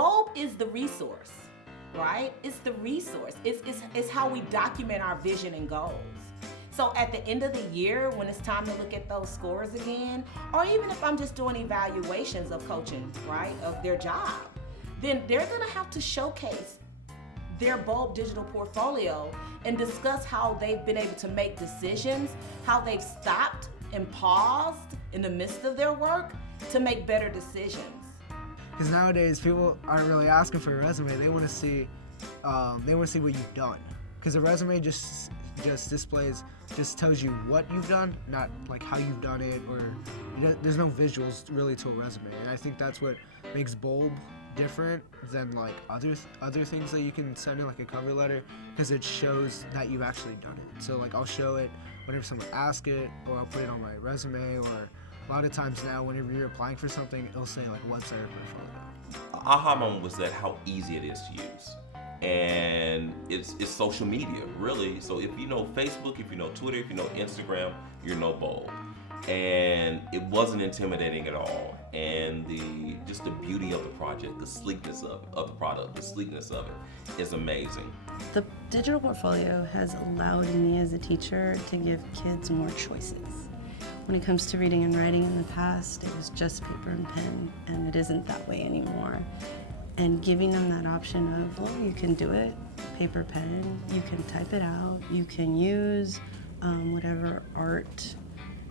Bulb is the resource, right? It's the resource. It's how we document our vision and goals. So at the end of the year, when it's time to look at those scores again, or even if I'm just doing evaluations of coaching, right, of their job, then they're gonna have to showcase their Bulb digital portfolio and discuss how they've been able to make decisions, how they've stopped and paused in the midst of their work to make better decisions. Because nowadays people aren't really asking for a resume; they want to see what you've done. Because a resume just tells you what you've done, not like how you've done it, or there's no visuals really to a resume. And I think that's what makes Bulb different than like other things that you can send in like a cover letter, because it shows that you've actually done it. So like I'll show it whenever someone asks it, or I'll put it on my resume, or a lot of times now whenever you're applying for something, it'll say like website or portfolio. Aha moment was that how easy it is to use. And it's social media, really. So if you know Facebook, if you know Twitter, if you know Instagram, you know Bulb. And it wasn't intimidating at all. And just the beauty of the project, the sleekness of the product, the sleekness of it is amazing. The digital portfolio has allowed me as a teacher to give kids more choices. When it comes to reading and writing, in the past, it was just paper and pen, and it isn't that way anymore. And giving them that option of, well, you can do it, paper, pen, you can type it out, you can use whatever art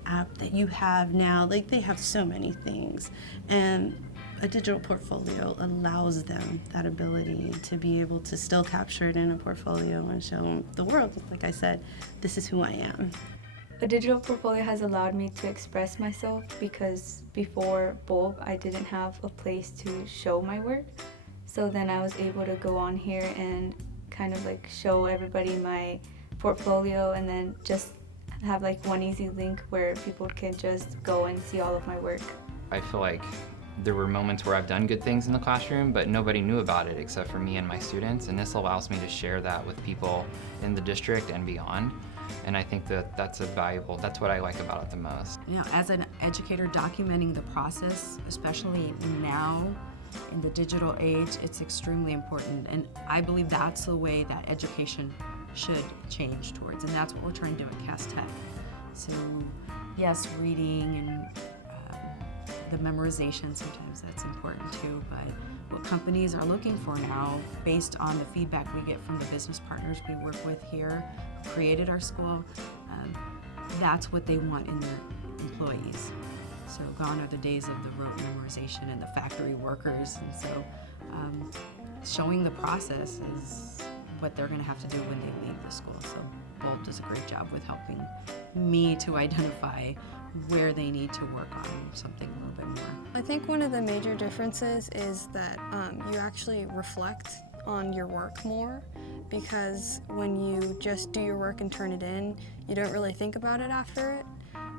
app that you have now. Like, they have so many things. And a digital portfolio allows them that ability to be able to still capture it in a portfolio and show the world, like I said, this is who I am. A digital portfolio has allowed me to express myself, because before Bulb, I didn't have a place to show my work. So then I was able to go on here and kind of like show everybody my portfolio, and then just have like one easy link where people can just go and see all of my work. I feel like there were moments where I've done good things in the classroom, but nobody knew about it except for me and my students, and this allows me to share that with people in the district and beyond. And I think that's what I like about it the most. You know, as an educator, documenting the process, especially now in the digital age, it's extremely important. And I believe that's the way that education should change towards, and that's what we're trying to do at Cass Tech. So yes, reading and the memorization, sometimes that's important too, but what companies are looking for now, based on the feedback we get from the business partners we work with here, who created our school, that's what they want in their employees. So gone are the days of the rote memorization and the factory workers, and so showing the process is what they're going to have to do when they leave the school. So Bulb does a great job with helping me to identify where they need to work on something a little bit more. I think one of the major differences is that you actually reflect on your work more, because when you just do your work and turn it in, you don't really think about it after it.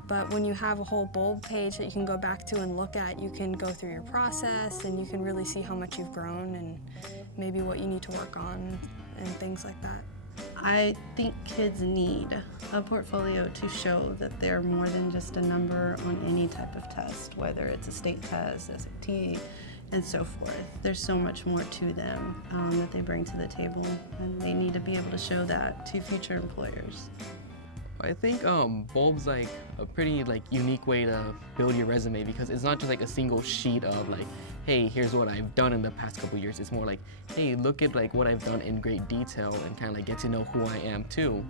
But when you have a whole Bulb page that you can go back to and look at, you can go through your process and you can really see how much you've grown and maybe what you need to work on and things like that. I think kids need a portfolio to show that they're more than just a number on any type of test, whether it's a state test, SAT, and so forth. There's so much more to them that they bring to the table, and they need to be able to show that to future employers. I think Bulb's like a pretty unique way to build your resume, because it's not just like a single sheet of like, hey, here's what I've done in the past couple years. It's more like, hey, look at what I've done in great detail, and kind of get to know who I am too.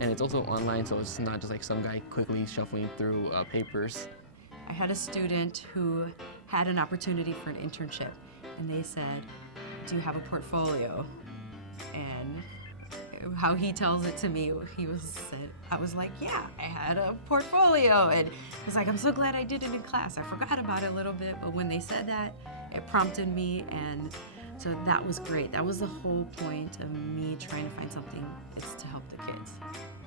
And it's also online, so it's not just like some guy quickly shuffling through papers. I had a student who had an opportunity for an internship, and they said, do you have a portfolio? And how he tells it to me, I was like, yeah, I had a portfolio. And I was like, I'm so glad I did it in class. I forgot about it a little bit, but when they said that, it prompted me, and so that was great. That was the whole point of me trying to find something that's to help the kids.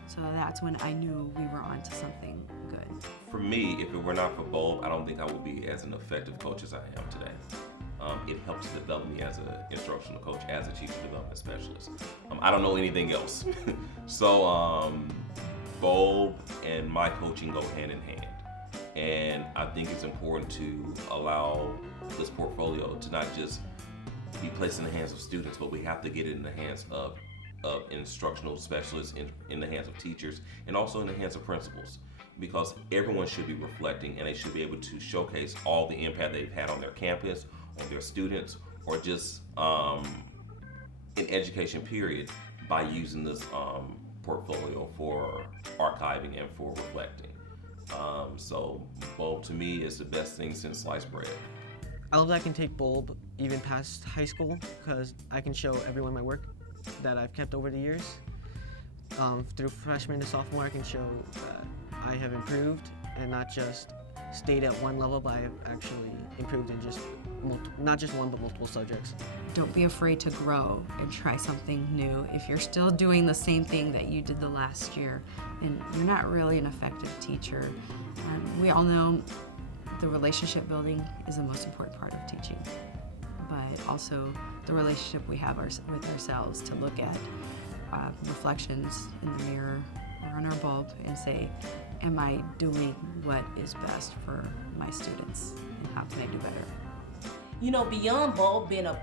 So that's when I knew we were onto something good. For me, if it were not for Bulb, I don't think I would be as an effective coach as I am today. It helps develop me as an instructional coach, as a teacher development specialist. I don't know anything else. So Bulb and my coaching go hand in hand. And I think it's important to allow this portfolio to not just be placed in the hands of students, but we have to get it in the hands of instructional specialists, in the hands of teachers, and also in the hands of principals. Because everyone should be reflecting, and they should be able to showcase all the impact they've had on their campus, on their students, or just in education period, by using this portfolio for archiving and for reflecting. So Bulb to me is the best thing since sliced bread. I love that I can take Bulb even past high school because I can show everyone my work that I've kept over the years. Through freshman to sophomore, I can show that I have improved and not just stayed at one level, but I have actually improved in just not just one, but multiple subjects. Don't be afraid to grow and try something new. If you're still doing the same thing that you did the last year, and you're not really an effective teacher. We all know the relationship building is the most important part of teaching, but also the relationship we have with ourselves, to look at reflections in the mirror or on our bulb and say, am I doing what is best for my students, and how can I do better? You know, beyond Bulb being a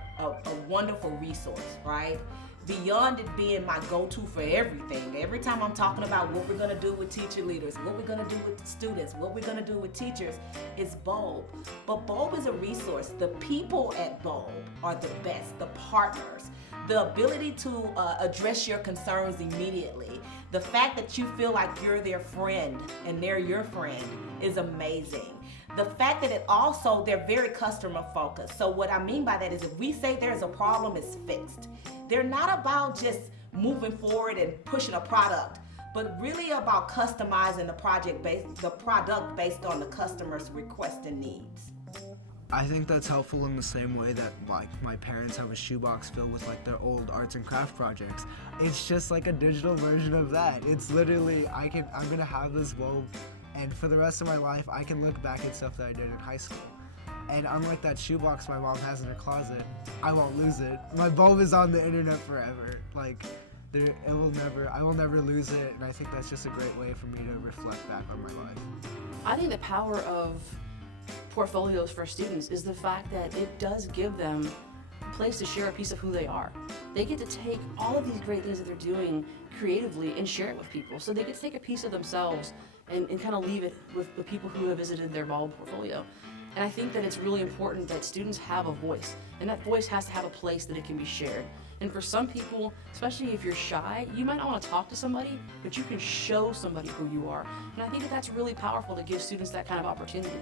wonderful resource, right? Beyond it being my go-to for everything, every time I'm talking about what we're gonna do with teacher leaders, what we're gonna do with students, what we're gonna do with teachers, is Bulb. But Bulb is a resource. The people at Bulb are the best, the partners. The ability to address your concerns immediately. The fact that you feel like you're their friend and they're your friend is amazing. The fact that they're very customer focused. So what I mean by that is, if we say there's a problem, it's fixed. They're not about just moving forward and pushing a product, but really about customizing the product based on the customer's requests and needs. I think that's helpful in the same way that, like, my parents have a shoebox filled with like their old arts and craft projects. It's just like a digital version of that. It's literally, I'm gonna have this bulb, and for the rest of my life, I can look back at stuff that I did in high school. And unlike that shoebox my mom has in her closet, I won't lose it. My bulb is on the internet forever. Like, I will never lose it, and I think that's just a great way for me to reflect back on my life. I think the power of portfolios for students is the fact that it does give them a place to share a piece of who they are. They get to take all of these great things that they're doing creatively and share it with people. So they get to take a piece of themselves and kind of leave it with the people who have visited their Bulb portfolio. And I think that it's really important that students have a voice, and that voice has to have a place that it can be shared. And for some people, especially if you're shy, you might not want to talk to somebody, but you can show somebody who you are. And I think that that's really powerful to give students that kind of opportunity.